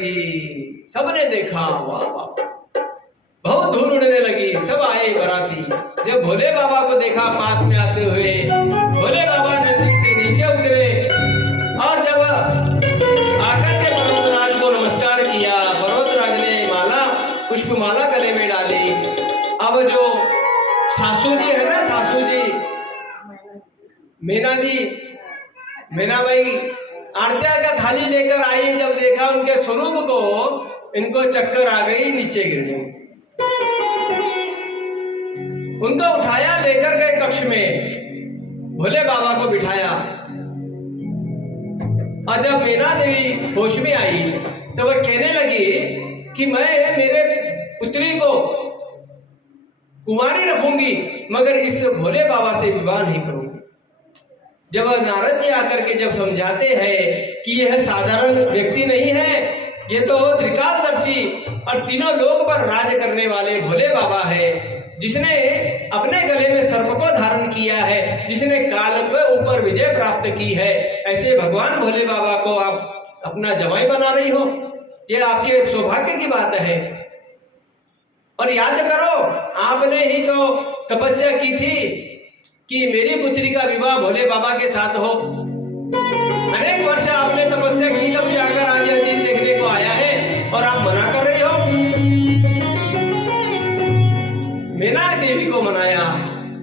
लगी, सबने देखा, वाह वाह, बहुत धूल उड़ने लगी। सब आए बाराती, जब भोले बाबा को देखा पास में आते हुए, भोले बाबा नदी से नीचे उतरे और जब आकर के पर्वतराज को नमस्कार किया, पर्वतराज ने माला, पुष्प माला गले में डाली। अब जो सासू जी है ना, सासू जी मीना भाई आरतिया का थाली लेकर आई, जब देखा उनके स्वरूप को, इनको चक्कर आ गई, नीचे गिर गई। उनको उठाया, लेकर गए कक्ष में, भोले बाबा को बिठाया। और जब मीना देवी होश में आई तो वह कहने लगी कि मैं मेरे पुत्री को कुंवारी रखूंगी, मगर इस भोले बाबा से विवाह नहीं करूंगी। जब नारद जी आकर के जब समझाते हैं कि यह साधारण व्यक्ति नहीं है, ये तो त्रिकालदर्शी और तीनों लोक पर राज करने वाले भोले बाबा है, जिसने अपने गले में सर्प को धारण किया है, जिसने काल के ऊपर विजय प्राप्त की है, ऐसे भगवान भोले बाबा को आप अपना जमाई बना रही हो, ये आपके सौभाग्य की बात है। और याद करो, आपने ही तो तपस्या की थी कि मेरी पुत्री का विवाह भोले बाबा के साथ हो। अनेक वर्ष आपने तपस्या की, तब जाकर आज यह दिन देखने को आया है और आप मना कर रहे हो। मीना देवी को मनाया,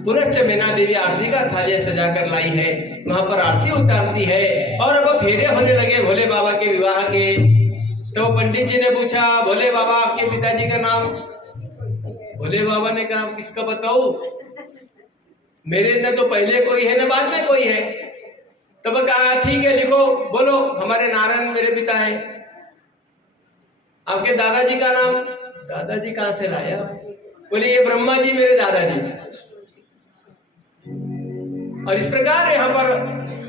पुनश्च मीना देवी आरती का थालियां सजाकर लाई है, वहां पर आरती उतारती है। और अब फेरे होने लगे भोले बाबा के विवाह के। तो पंडित जी ने पूछा, भोले बाबा आपके पिताजी का नाम? भोले बाबा ने कहा, किसका बताऊं, मेरे ने तो पहले कोई है ना बाद में कोई है। तब कहा ठीक है लिखो, बोलो, हमारे नारायण मेरे पिता है। आपके दादाजी का नाम? दादाजी कहां से लाया? बोले ये ब्रह्मा जी मेरे दादाजी। और इस प्रकार यहाँ पर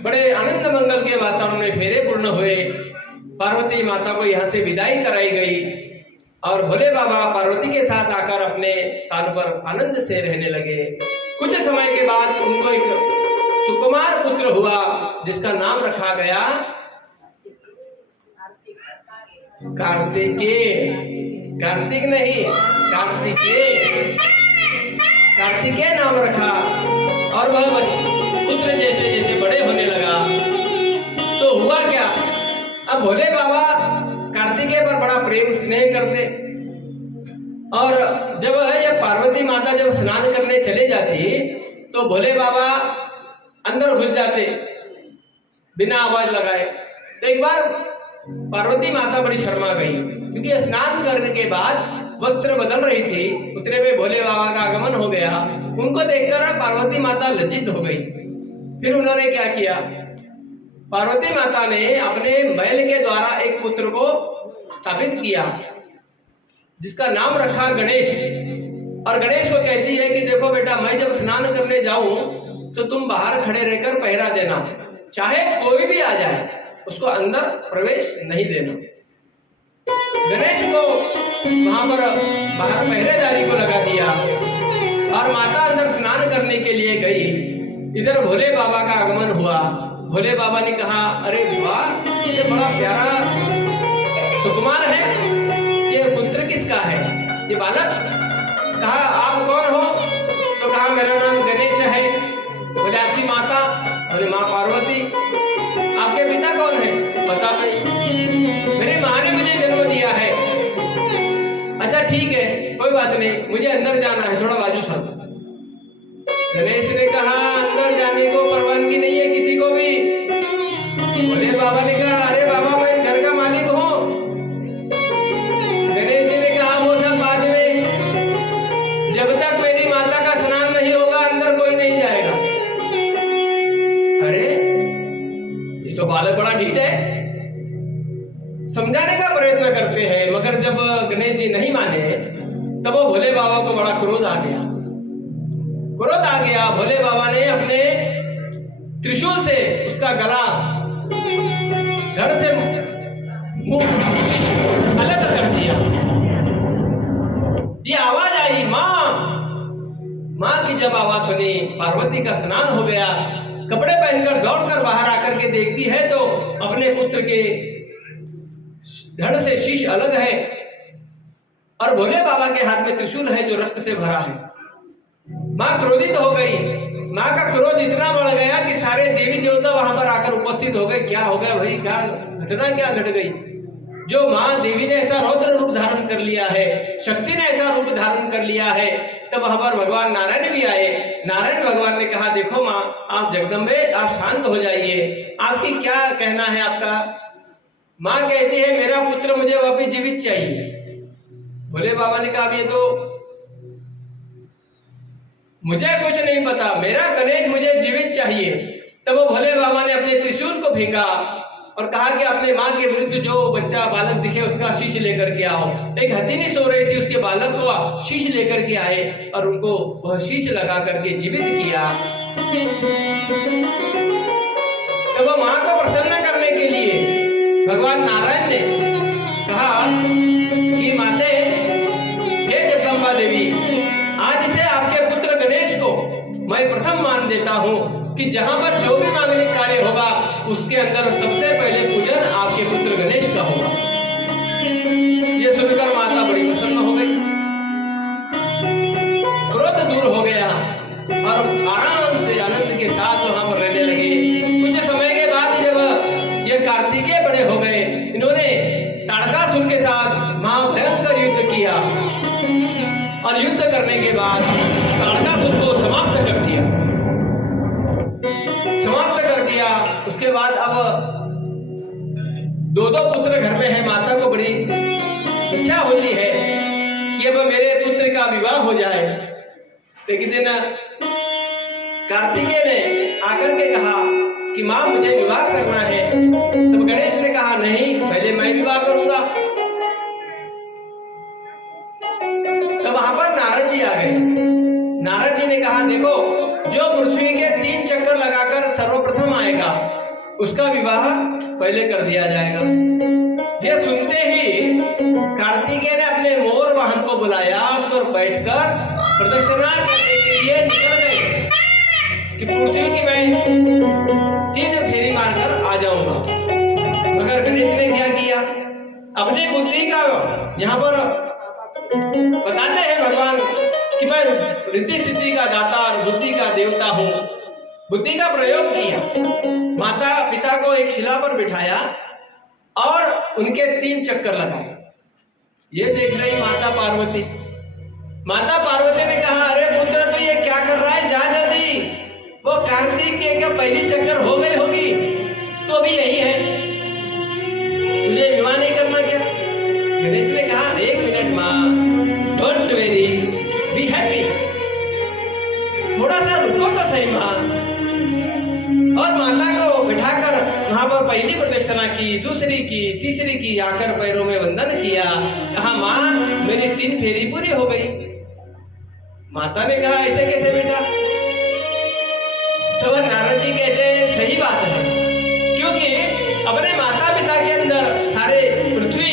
बड़े आनंद मंगल के वातावरण में फेरे पूर्ण हुए। पार्वती माता को यहाँ से विदाई कराई गई और भोले बाबा पार्वती के साथ आकर अपने स्थान पर आनंद से रहने लगे। कुछ समय के बाद उनको एक सुकुमार पुत्र हुआ, जिसका नाम रखा गया कार्तिकेय। कार्तिक नहीं, कार्तिकेय, कार्तिकेय नाम रखा। और वह पुत्र जैसे जैसे बड़े होने लगा तो हुआ क्या, अब भोले बाबा कार्तिकेय पर बड़ा प्रेम स्नेह करते। और जब ये पार्वती माता जब स्नान करने चले जाती तो भोले बाबा अंदर घुस जाते बिना आवाज लगाए। तो एक बार पार्वती माता बड़ी शर्मा गई, क्योंकि स्नान करने के बाद वस्त्र बदल रही थी, उतने में भोले बाबा का आगमन हो गया। उनको देखकर पार्वती माता लज्जित हो गई। फिर उन्होंने क्या किया, पार्वती माता ने अपने महल के द्वारा एक पुत्र को स्थापित किया, जिसका नाम रखा गणेश। और गणेश को कहती है कि देखो बेटा, मैं जब स्नान करने जाऊं तो तुम बाहर खड़े रहकर पहरा देना, चाहे कोई भी आ जाए उसको अंदर प्रवेश नहीं देना। गणेश को वहां पर बाहर पहरेदारी को लगा दिया और माता अंदर स्नान करने के लिए गई। इधर भोले बाबा का आगमन हुआ। भोले बाबा ने कहा, अरे वाह, ये बड़ा प्यारा सुकुमार है, ये पुत्र किसका है, ये बालक? कहा आप कौन हो? तो कहा मेरा नाम गणेश है। बोले आपकी माता? बोले माँ पार्वती। आपके पिता कौन है? पता नहीं, मेरी माँ ने मुझे जन्म दिया है। अच्छा ठीक है, कोई बात नहीं, मुझे अंदर जाना है, थोड़ा बाजू सर। गणेश ने कहा अंदर जाने को परवानगी नहीं है किसी को भी। भोले बाबा ने कहा अरे बाबा, मैं घर का मालिक हूँ। गणेश जी ने कहा वो सब बाद में, जब तक मेरी माता का स्नान नहीं होगा अंदर कोई नहीं जाएगा। अरे ये तो बालक बड़ा ढीठ है। समझाने का प्रयत्न करते हैं, मगर जब गणेश जी नहीं माने तब वो भोले बाबा को बड़ा क्रोध आ गया। क्रोध आ गया, भोले बाबा ने अपने त्रिशूल से उसका गला धड़ से मुंह अलग कर दिया। ये आवाज आई माँ। माँ की जब आवाज सुनी, पार्वती का स्नान हो गया, कपड़े पहनकर दौड़कर बाहर आकर के देखती है तो अपने पुत्र के धड़ से शीश अलग है और भोले बाबा के हाथ में त्रिशूल है जो रक्त से भरा है। माँ क्रोधित हो गई। माँ का क्रोध इतना बढ़ गया कि सारे देवी देवता वहां पर आकर उपस्थित हो गए। क्या हो गया भाई, क्या घटना क्या घट गई? जो माँ देवी ने ऐसा रौद्र रूप धारण कर लिया है, शक्ति ने ऐसा रूप धारण कर लिया है, तब वहां पर भगवान नारायण भी आए। नारायण भगवान ने कहा, देखो माँ, आप जगदम्बे, आप शांत हो जाइए, आपकी क्या कहना है आपका? माँ कहती है, मेरा पुत्र मुझे वापिस जीवित चाहिए। भोले बाबा ने कहा, ये तो मुझे कुछ नहीं पता, मेरा गणेश मुझे जीवित चाहिए। तब वो भोले बाबा ने अपने त्रिशूल को फेंका और कहा कि अपने माँ के विरुद्ध जो बच्चा बालक दिखे उसका शीश लेकर के आओ। एक हथिनी सो रही थी, उसके बालक को शीश लेकर के आए और उनको वह शीश लगा करके जीवित किया। तब वह माँ को प्रसन्न करने के लिए भगवान नारायण ने कहा कि माते, हे जगदम्बा देवी, आज से आपके पुत्र गणेश को मैं प्रथम मान देता हूँ कि जहां पर जो भी मांगलिक कार्य होगा उसके अंदर सबसे पहले पूजन आपके पुत्र गणेश का होगा। ये सुनकर माता बड़ी प्रसन्न हो गई, क्रोध दूर हो गया और आराम से आनंद के साथ वहां पर रहने लगे। कुछ समय के बाद जब ये कार्तिकेय बड़े हो गए, इन्होंने ताड़कासुर के साथ महाभयंकर युद्ध किया और युद्ध करने के बाद ताड़कासुर को समाप्त कर दिया। उसके बाद अब दो पुत्र घर में है। माता को बड़ी इच्छा होती है कि अब मेरे पुत्र का विवाह हो जाए। एक दिन कार्तिकेय ने आकर के कहा कि माँ, मुझे विवाह करना है। तब गणेश ने कहा, नहीं, पहले मैं विवाह करूंगा। तब वहां पर नारद जी आ गए। नारद जी ने कहा, देखो, जो पृथ्वी के 3 चक्कर लगाकर सर्वप्रथम आएगा उसका विवाह पहले कर दिया जाएगा। ये सुनते ही कार्तिकेय ने अपने मोर वाहन को बुलाया, उस पर बैठकर प्रदक्षिणा करने के लिए निकल गए कि पृथ्वी की मैं 3 फेरी मारकर आ जाऊंगा। मगर गणेश ने क्या किया, अपनी बुद्धि का यहाँ पर बताते हैं भगवान कि मैं रिद्धि सिद्धि का दाता और बुद्धि का देवता हूँ। बुद्धि का प्रयोग किया, माता पिता को एक शिला पर बिठाया और उनके 3 चक्कर लगाए। ये देख रही माता पार्वती। माता पार्वती ने कहा, अरे पुत्र, तो ये क्या कर रहा है, जा जल्दी। वो कार्तिकेय का पहली चक्कर हो गई होगी, तो अभी यही है, तुझे विवाह नहीं करना क्या? गणेश ने कहा, 1 मिनट माँ, डोंट वेरी, बी हैप्पी, थोड़ा सा रुको तो सही माँ। और माता को बिठाकर वहां पर पहली प्रदक्षिणा की, दूसरी की, तीसरी की, आकर पैरों में वंदन किया। कहा, माँ, मेरी 3 फेरी पूरी हो गई। माता ने कहा, ऐसे कैसे बेटा? तो नारद जी कहते, सही बात है, क्योंकि अपने माता पिता के अंदर सारे पृथ्वी,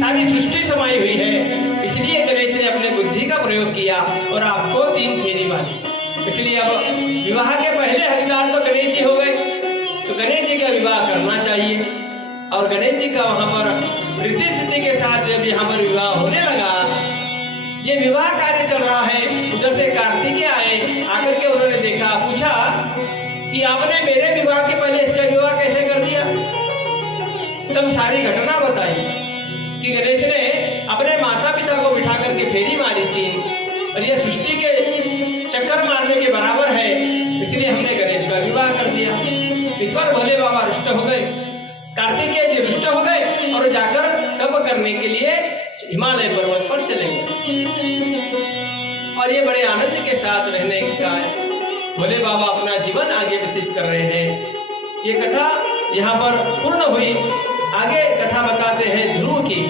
सारी सृष्टि समाई हुई है, इसलिए गणेश ने अपने बुद्धि का प्रयोग किया और आपको 3 फेरी मारी। इसलिए अब विवाह के पहले हकदार तो गणेश जी हो गए, तो गणेश जी का विवाह करना चाहिए। और गणेश जी का वहां पर रिद्धि सिद्धि के साथ जब यहाँ पर विवाह होने लगा, ये विवाह कार्य चल रहा है। उधर से कार्तिकेय आए, आकर के उन्होंने देखा, पूछा कि आपने मेरे विवाह के पहले इसका विवाह कैसे कर दिया? तब सारी घटना बताई कि गणेश ने अपने माता पिता को बिठा करके फेरी मारी थी और ये सृष्टि के चक्कर मारने के बराबर है, इसलिए हमने गणेश का विवाह कर दिया। इस पर भोले बाबा रुष्ट हो गए, कार्तिकेय जी रुष्ट हो गए और जाकर तप करने के लिए हिमालय पर्वत पर चले गए। और ये बड़े आनंद के साथ रहने का भोले बाबा अपना जीवन आगे व्यतीत कर रहे हैं। ये कथा यहाँ पर पूर्ण हुई। आगे कथा बताते हैं ध्रुव की।